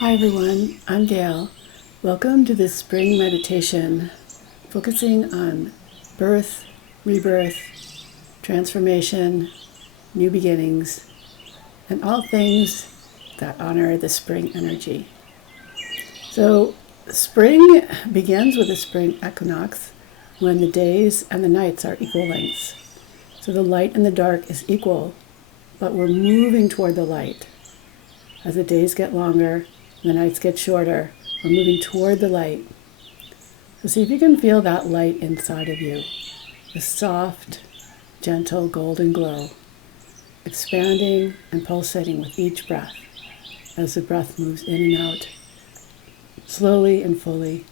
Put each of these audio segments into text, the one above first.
Hi everyone, I'm Gayle. Welcome to this spring meditation focusing on birth, rebirth, transformation, new beginnings, and all things that honor the spring energy. So spring begins with the spring equinox when the days and the nights are equal lengths. So the light and the dark is equal, but we're moving toward the light. As the days get longer, the nights get shorter, we're moving toward the light. So see if you can feel that light inside of you, the soft, gentle golden glow, expanding and pulsating with each breath as the breath moves in and out, slowly and fully,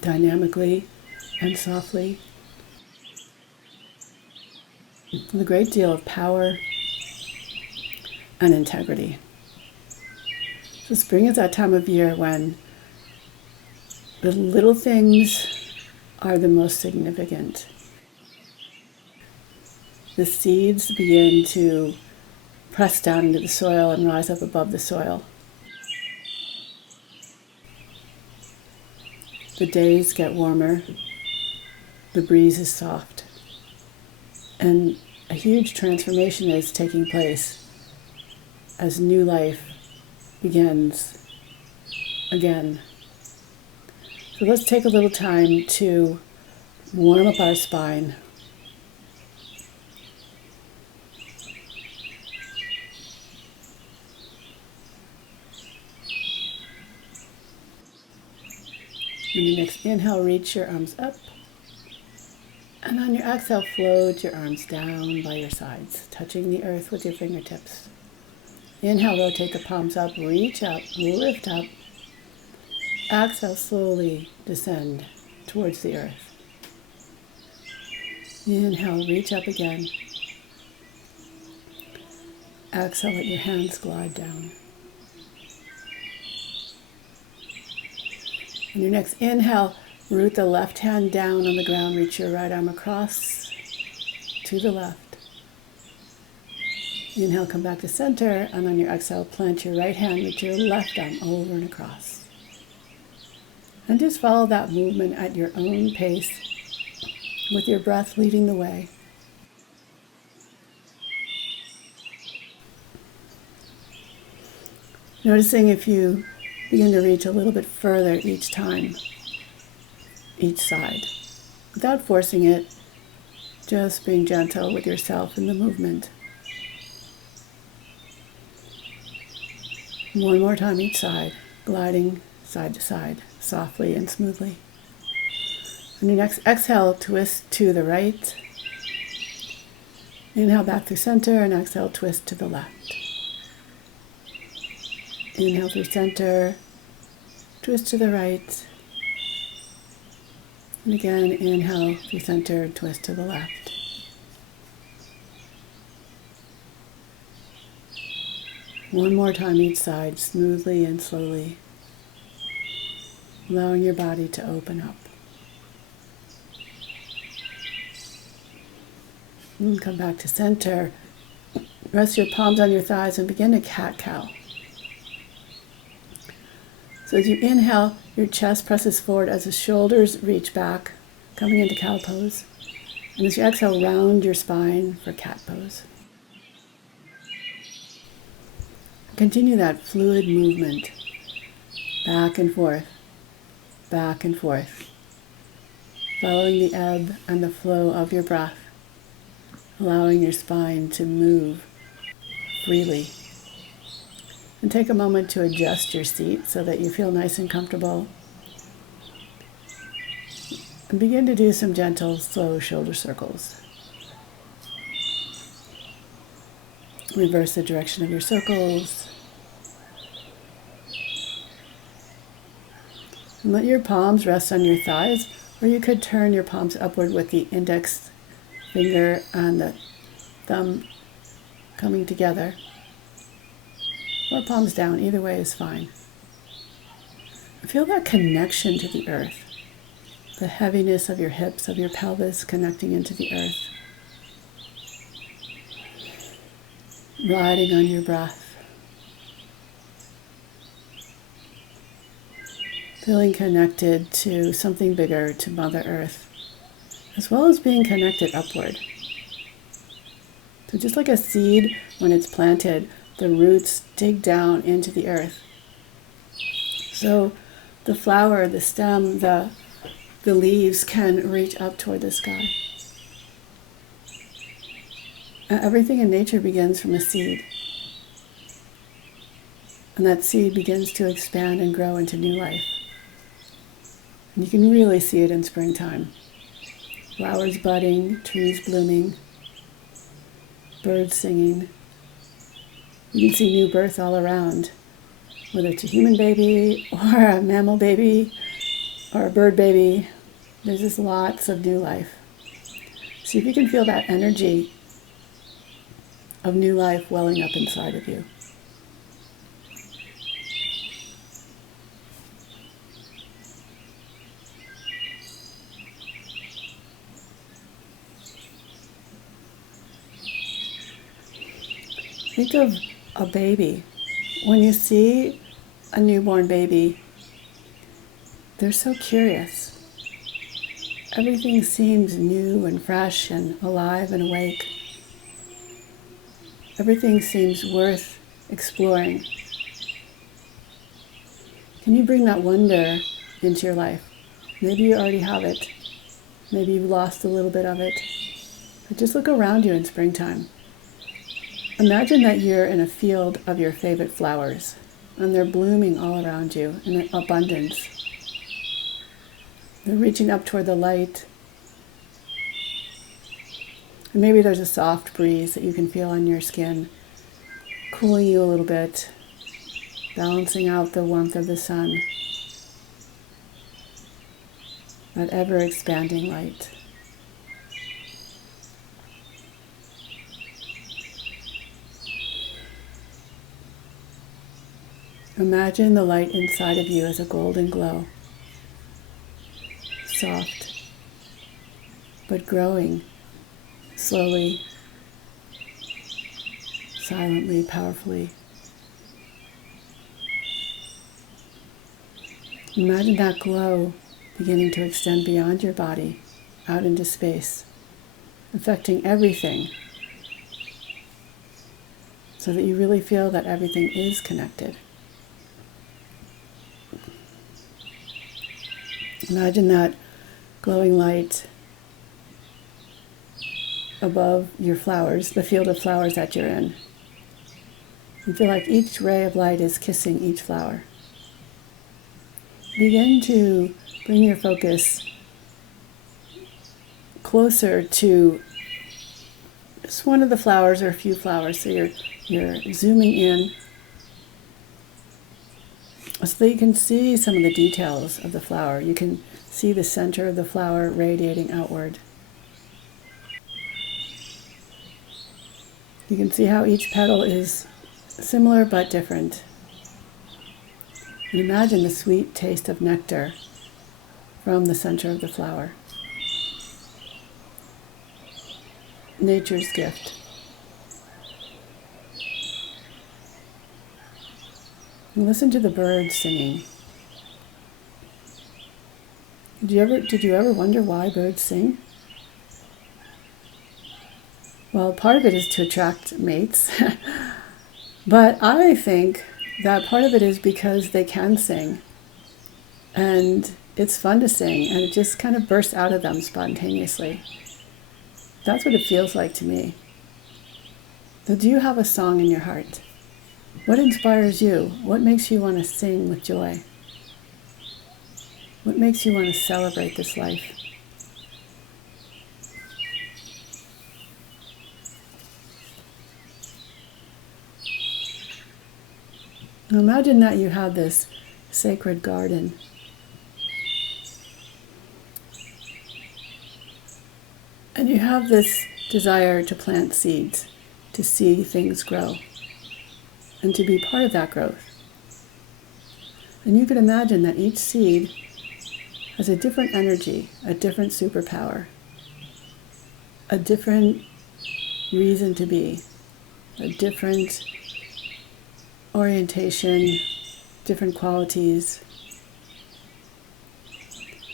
dynamically and softly, with a great deal of power and integrity. So spring is that time of year when the little things are the most significant. The seeds begin to press down into the soil and rise up above the soil. The days get warmer, the breeze is soft, and a huge transformation is taking place as new life begins again. So let's take a little time to warm up our spine. On your next inhale, reach your arms up. And on your exhale, float your arms down by your sides, touching the earth with your fingertips. Inhale, rotate the palms up, reach up, lift up. Exhale, slowly descend towards the earth. Inhale, reach up again. Exhale, let your hands glide down. On your next inhale, root the left hand down on the ground, reach your right arm across to the left. Inhale, come back to center, and on your exhale, plant your right hand, reach your left arm over and across. And just follow that movement at your own pace, with your breath leading the way. Noticing if you begin to reach a little bit further each time, each side, without forcing it, just being gentle with yourself in the movement. One more time each side, gliding side to side, softly and smoothly. On your next exhale, twist to the right. Inhale back through center, and exhale, twist to the left. Inhale through center, twist to the right. And again, inhale through center, twist to the left. One more time each side, smoothly and slowly, allowing your body to open up. And come back to center. Rest your palms on your thighs and begin to cat-cow. So as you inhale, your chest presses forward as the shoulders reach back, coming into cow pose. And as you exhale, round your spine for cat pose. Continue that fluid movement, back and forth, following the ebb and the flow of your breath, allowing your spine to move freely. And take a moment to adjust your seat so that you feel nice and comfortable. And begin to do some gentle, slow shoulder circles. Reverse the direction of your circles. And let your palms rest on your thighs, or you could turn your palms upward with the index finger and the thumb coming together. Or palms down, either way is fine. Feel that connection to the earth, the heaviness of your hips, of your pelvis connecting into the earth. Riding on your breath. feeling connected to something bigger, to Mother Earth, as well as being connected upward. So just like a seed, when it's planted, the roots dig down into the earth. So the flower, the stem, the leaves can reach up toward the sky. Everything in nature begins from a seed. And that seed begins to expand and grow into new life. And you can really see it in springtime. Flowers budding, trees blooming, birds singing. You can see new birth all around, whether it's a human baby or a mammal baby or a bird baby. There's just lots of new life. See if you can feel that energy of new life welling up inside of you. Think of a baby. When you see a newborn baby, they're so curious. Everything seems new and fresh and alive and awake. Everything seems worth exploring. Can you bring that wonder into your life? Maybe you already have it. Maybe you've lost a little bit of it. But just look around you in springtime. Imagine that you're in a field of your favorite flowers, and they're blooming all around you in abundance. They're reaching up toward the light. And maybe there's a soft breeze that you can feel on your skin, cooling you a little bit, balancing out the warmth of the sun, that ever-expanding light. Imagine the light inside of you as a golden glow, soft, but growing slowly, silently, powerfully. Imagine that glow beginning to extend beyond your body, out into space, affecting everything, so that you really feel that everything is connected. Imagine that glowing light above your flowers, the field of flowers that you're in. And feel like each ray of light is kissing each flower. Begin to bring your focus closer to just one of the flowers or a few flowers. So you're zooming in so that you can see some of the details of the flower. You can see the center of the flower radiating outward. You can see how each petal is similar but different. And imagine the sweet taste of nectar from the center of the flower. Nature's gift. And listen to the birds singing. Did you ever wonder why birds sing? Well, part of it is to attract mates, but I think that part of it is because they can sing, and it's fun to sing, and it just kind of bursts out of them spontaneously. That's what it feels like to me. So do you have a song in your heart? What inspires you? What makes you want to sing with joy? What makes you want to celebrate this life? Now imagine that you have this sacred garden. And you have this desire to plant seeds, to see things grow, and to be part of that growth. And you could imagine that each seed has a different energy, a different superpower, a different reason to be, a different orientation, different qualities.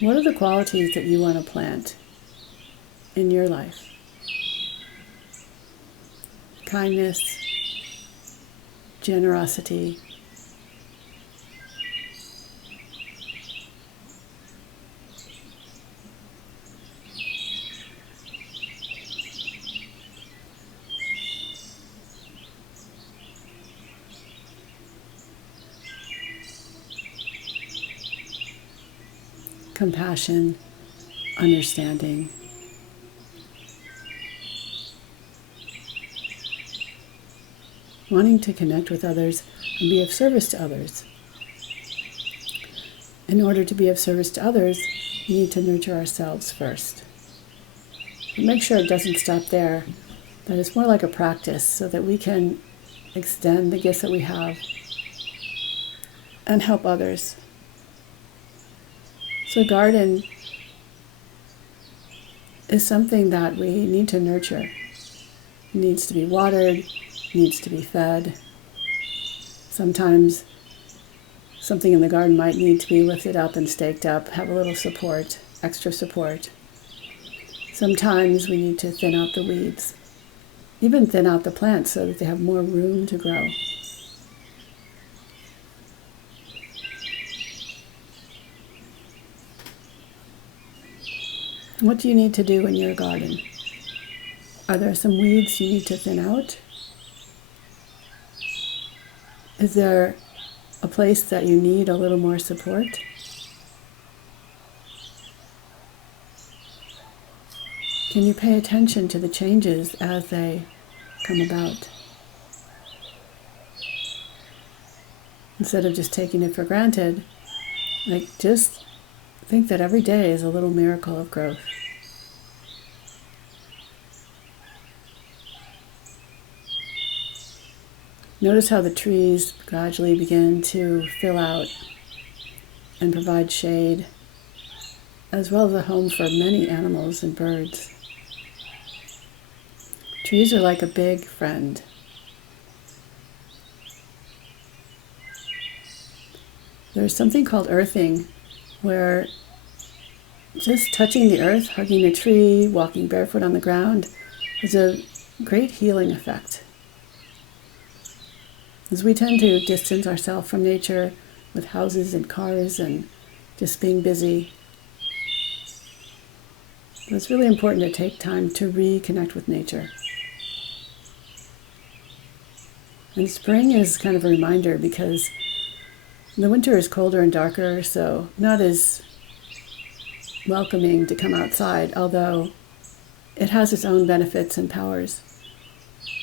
What are the qualities that you want to plant in your life? Kindness, generosity, compassion, understanding. Wanting to connect with others and be of service to others. In order to be of service to others, we need to nurture ourselves first. But make sure it doesn't stop there, that it's more like a practice so that we can extend the gifts that we have and help others. So a garden is something that we need to nurture. It needs to be watered, needs to be fed. Sometimes something in the garden might need to be lifted up and staked up, have a little support, extra support. Sometimes we need to thin out the weeds, even thin out the plants so that they have more room to grow. What do you need to do in your garden? Are there some weeds you need to thin out? Is there a place that you need a little more support? Can you pay attention to the changes as they come about? Instead of just taking it for granted, just think that every day is a little miracle of growth. Notice how the trees gradually begin to fill out and provide shade, as well as a home for many animals and birds. Trees are like a big friend. There's something called earthing, where just touching the earth, hugging a tree, walking barefoot on the ground has a great healing effect. As we tend to distance ourselves from nature with houses and cars and just being busy, it's really important to take time to reconnect with nature. And spring is kind of a reminder because the winter is colder and darker, so not as welcoming to come outside, although it has its own benefits and powers.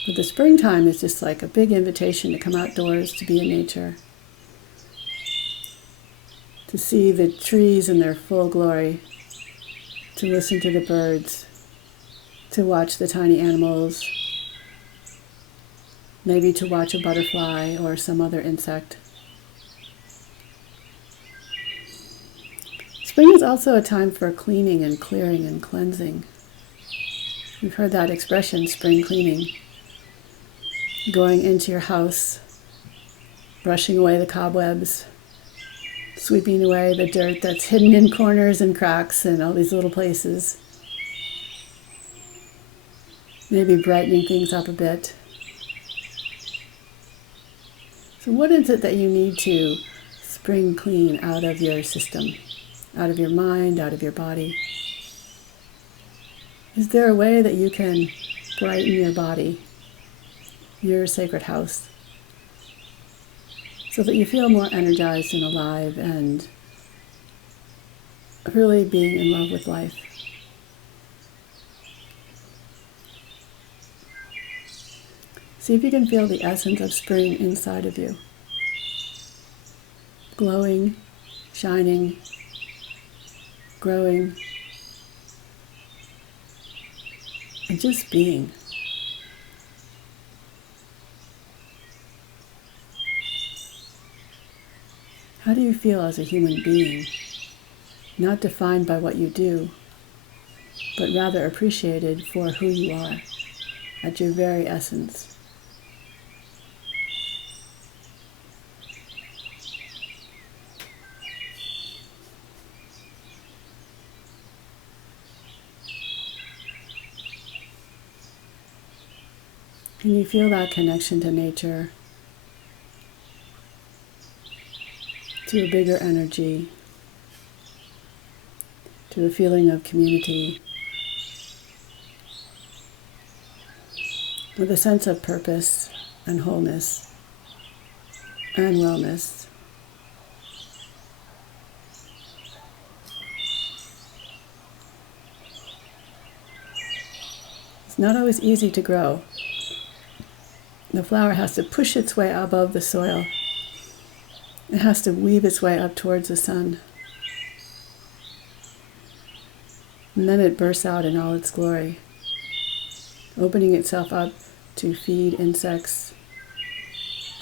But the springtime is just like a big invitation to come outdoors, to be in nature, to see the trees in their full glory, to listen to the birds, to watch the tiny animals, maybe to watch a butterfly or some other insect. Spring is also a time for cleaning and clearing and cleansing. We've heard that expression, spring cleaning. Going into your house, brushing away the cobwebs, sweeping away the dirt that's hidden in corners and cracks and all these little places. Maybe brightening things up a bit. So what is it that you need to spring clean out of your system, out of your mind, out of your body? Is there a way that you can brighten your body, your sacred house, so that you feel more energized and alive and really being in love with life? See if you can feel the essence of spring inside of you, glowing, shining, growing, and just being. How do you feel as a human being? Not defined by what you do, but rather appreciated for who you are, at your very essence. And you feel that connection to nature, to a bigger energy, to a feeling of community, with a sense of purpose and wholeness and wellness. It's not always easy to grow. The flower has to push its way above the soil. It has to weave its way up towards the sun. And then it bursts out in all its glory, opening itself up to feed insects,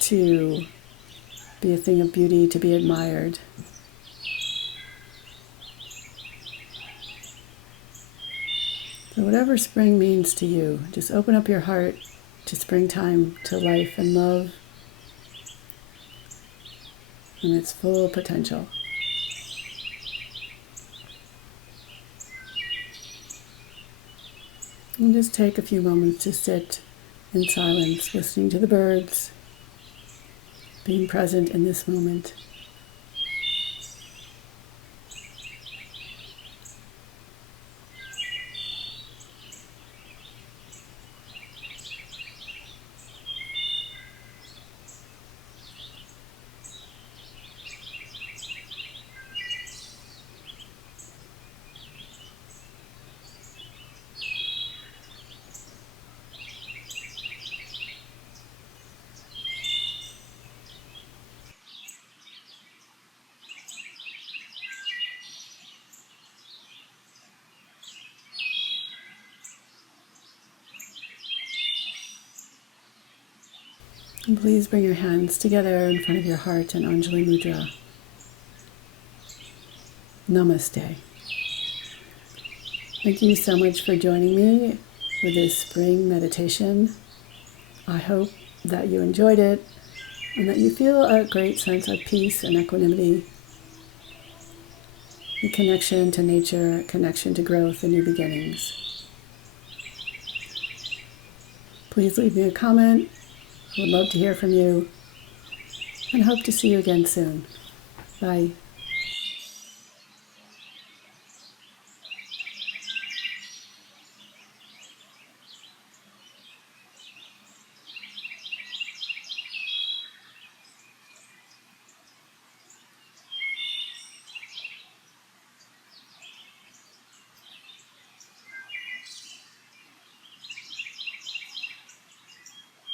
to be a thing of beauty, to be admired. So whatever spring means to you, just open up your heart to springtime, to life and love, and its full potential. And just take a few moments to sit in silence, listening to the birds, being present in this moment. And please bring your hands together in front of your heart in Anjali Mudra. Namaste. Thank you so much for joining me with this spring meditation. I hope that you enjoyed it and that you feel a great sense of peace and equanimity, the connection to nature, connection to growth and new beginnings. Please leave me a comment. I would love to hear from you and hope to see you again soon. Bye.